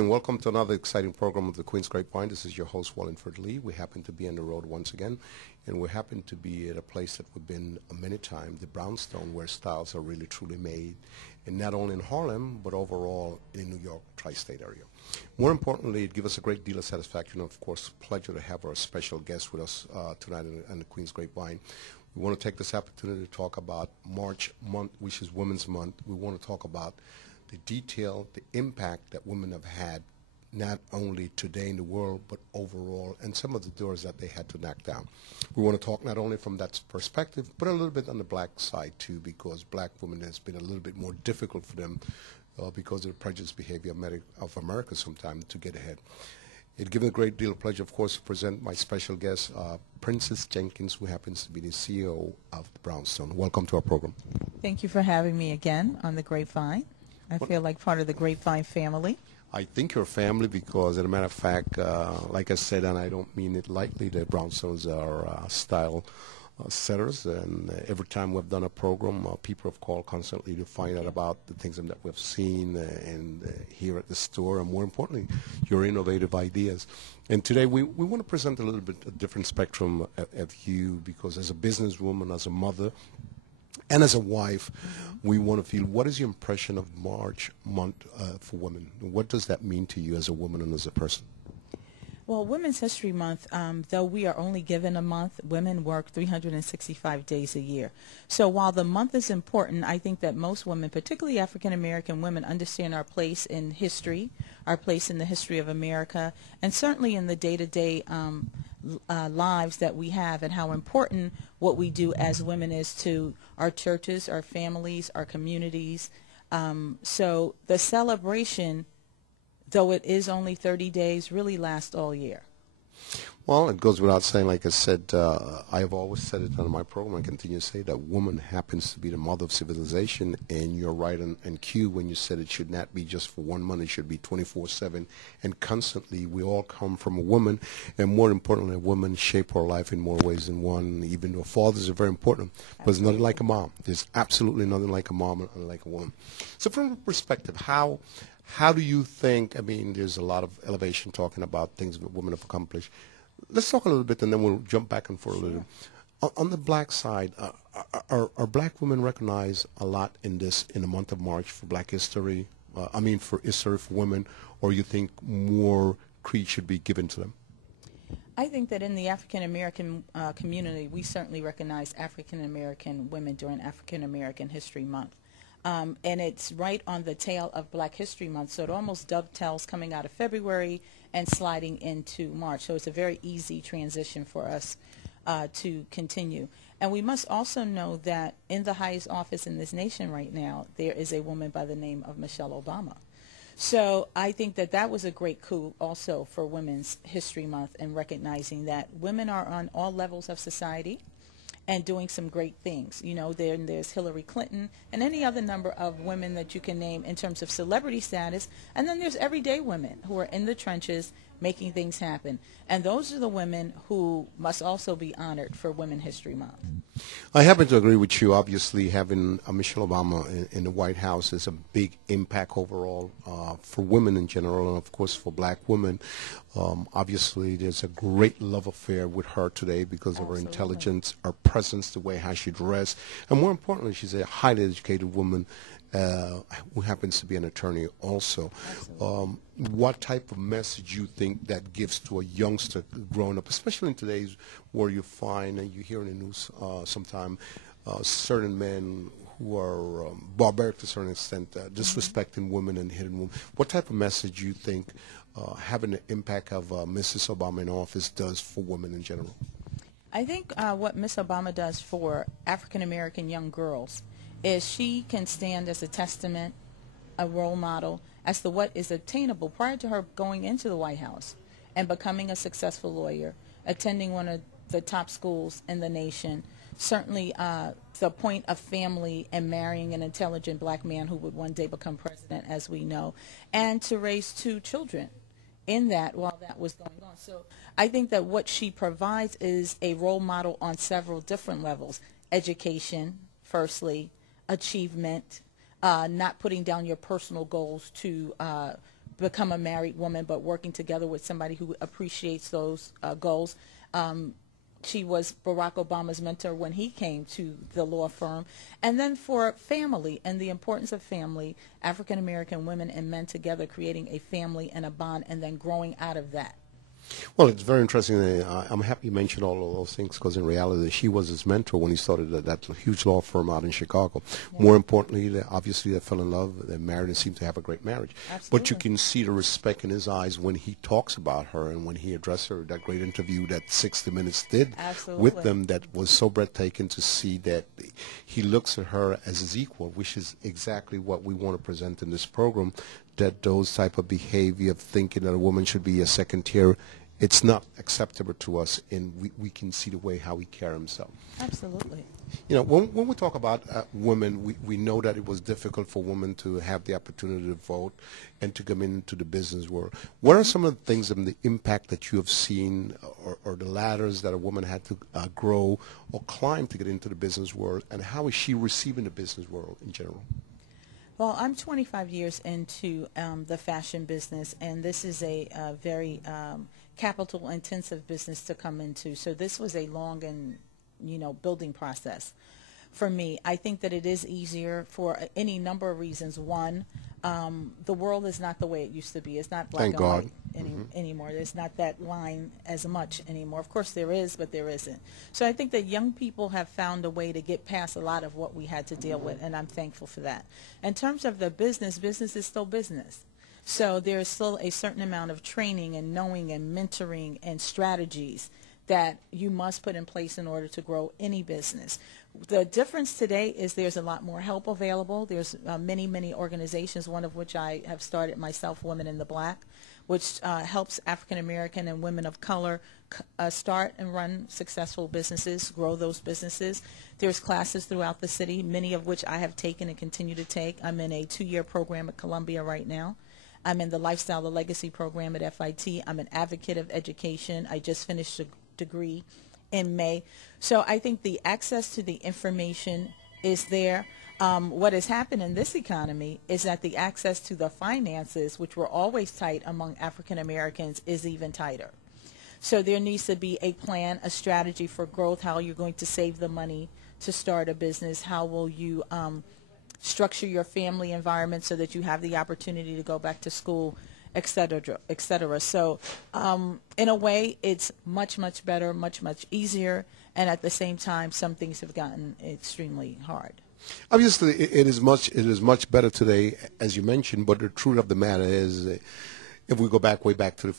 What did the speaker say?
And welcome to another exciting program of the Queen's Grapevine. This is your host, Wallingford Lee. We happen to be on the road once again, and we happen to be at a place that we've been many times, the Brownstone, where styles are really truly made, and not only in Harlem, but overall in New York tri-state area. More importantly, it gives us a great deal of satisfaction, and of course, pleasure to have our special guest with us tonight on the Queen's Grapevine. We want to take this opportunity to talk about March month, which is Women's Month. We want to talk about the detail, the impact that women have had, not only today in the world, but overall, and some of the doors that they had to knock down. We want to talk not only from that perspective, but a little bit on the black side too, because black women has been a little bit more difficult for them because of the prejudiced behavior of America sometimes to get ahead. It gives me a great deal of pleasure, of course, to present my special guest, Princess Jenkins, who happens to be the CEO of the Brownstone. Welcome to our program. Thank you for having me again on the Grapevine. I feel like part of the Grapevine family. I think you're family because, as a matter of fact, like I said, and I don't mean it lightly, the Brownstones are style setters, and every time we've done a program, people have called constantly to find out about the things that we've seen and here at the store, and more importantly, your innovative ideas. And today we want to present a little bit a different spectrum of you, because as a businesswoman, as a mother, and as a wife, we want to feel, what is your impression of March month for women? What does that mean to you as a woman and as a person? Well, Women's History Month, though we are only given a month, women work 365 days a year. So while the month is important, I think that most women, particularly African American women, understand our place in history, our place in the history of America, and certainly in the day-to-day lives that we have, and how important what we do as women is to our churches, our families, our communities. So the celebration, though it is only 30 days, really lasts all year. Well, it goes without saying, like I said, I have always said it on my program, I continue to say that woman happens to be the mother of civilization, and you're right on cue when you said it should not be just for 1 month, it should be 24/7, and constantly. We all come from a woman, and more importantly, a woman shape our life in more ways than one, even though fathers are very important, but there's nothing like a mom. There's absolutely nothing like a mom and like a woman. So from a perspective, how do you think, I mean, there's a lot of elevation talking about things that women have accomplished. Let's talk a little bit, and then we'll jump back and forth a little. On the black side, are black women recognized a lot in the month of March for black history? For history for women, or you think more credit should be given to them? I think that in the African American community, we certainly recognize African American women during African American History Month. And it's right on the tail of Black History Month, so it almost dovetails coming out of February and sliding into March. So it's a very easy transition for us to continue. And we must also know that in the highest office in this nation right now, there is a woman by the name of Michelle Obama. So I think that that was a great coup also for Women's History Month, and recognizing that women are on all levels of society and doing some great things. You know, there's Hillary Clinton and any other number of women that you can name in terms of celebrity status. And then there's everyday women who are in the trenches making things happen. And those are the women who must also be honored for Women's History Month. I happen to agree with you. Obviously, having Michelle Obama in the White House is a big impact overall for women in general, and of course for black women. Obviously, there's a great love affair with her today because of her intelligence, her presence, the way how she dressed, and more importantly, she's a highly educated woman who happens to be an attorney also. What type of message you think that gives to a youngster growing up, especially in today's where you find, and you hear in the news sometimes, certain men who are barbaric to a certain extent, disrespecting women and hitting women. What type of message you think having the impact of Mrs. Obama in office does for women in general? I think what Miss Obama does for African American young girls is she can stand as a testament, a role model, as to what is attainable prior to her going into the White House and becoming a successful lawyer, attending one of the top schools in the nation, certainly the point of family and marrying an intelligent black man who would one day become president, as we know, and to raise 2 children in that while that was going on. So I think that what she provides is a role model on several different levels: education, firstly, achievement, not putting down your personal goals to become a married woman, but working together with somebody who appreciates those goals. She was Barack Obama's mentor when he came to the law firm. And then for family and the importance of family, African American women and men together creating a family and a bond and then growing out of that. Well, it's very interesting. I'm happy you mentioned all of those things because in reality, she was his mentor when he started that huge law firm out in Chicago. Yeah. More importantly, obviously, they fell in love, they married, and seemed to have a great marriage. Absolutely. But you can see the respect in his eyes when he talks about her and when he addressed her. That great interview that 60 Minutes did Absolutely. with them that was so breathtaking to see that he looks at her as his equal, which is exactly what we want to present in this program, that those type of behavior of thinking that a woman should be a second tier, it's not acceptable to us, and we can see the way how he carries himself. Absolutely. You know, when we talk about women, we know that it was difficult for women to have the opportunity to vote and to come into the business world. What are some of the things and the impact that you have seen or the ladders that a woman had to grow or climb to get into the business world, and how is she receiving the business world in general? Well, I'm 25 years into the fashion business, and this is a very capital-intensive business to come into. So this was a long and, building process for me. I think that it is easier for any number of reasons. One, the world is not the way it used to be. It's not black and white anymore. There's not that line as much anymore. Of course there is, but there isn't. So I think that young people have found a way to get past a lot of what we had to deal with, and I'm thankful for that. In terms of the business is still business. So there is still a certain amount of training and knowing and mentoring and strategies that you must put in place in order to grow any business. The difference today is there's a lot more help available. There's many, many organizations, one of which I have started myself, Women in the Black, which helps African American and women of color start and run successful businesses, grow those businesses. There's classes throughout the city, many of which I have taken and continue to take. I'm in a 2-year program at Columbia right now. I'm in the Lifestyle the Legacy program at FIT. I'm an advocate of education. I just finished a degree in May. So I think the access to the information is there. What has happened in this economy is that the access to the finances, which were always tight among African Americans, is even tighter. So there needs to be a plan, a strategy for growth, how you're going to save the money to start a business, how will you structure your family environment so that you have the opportunity to go back to school, et cetera, et cetera. So in a way, it's much, much better, much, much easier, and at the same time, some things have gotten extremely hard. Obviously, it is much better today, as you mentioned, but the truth of the matter is, if we go back way back to the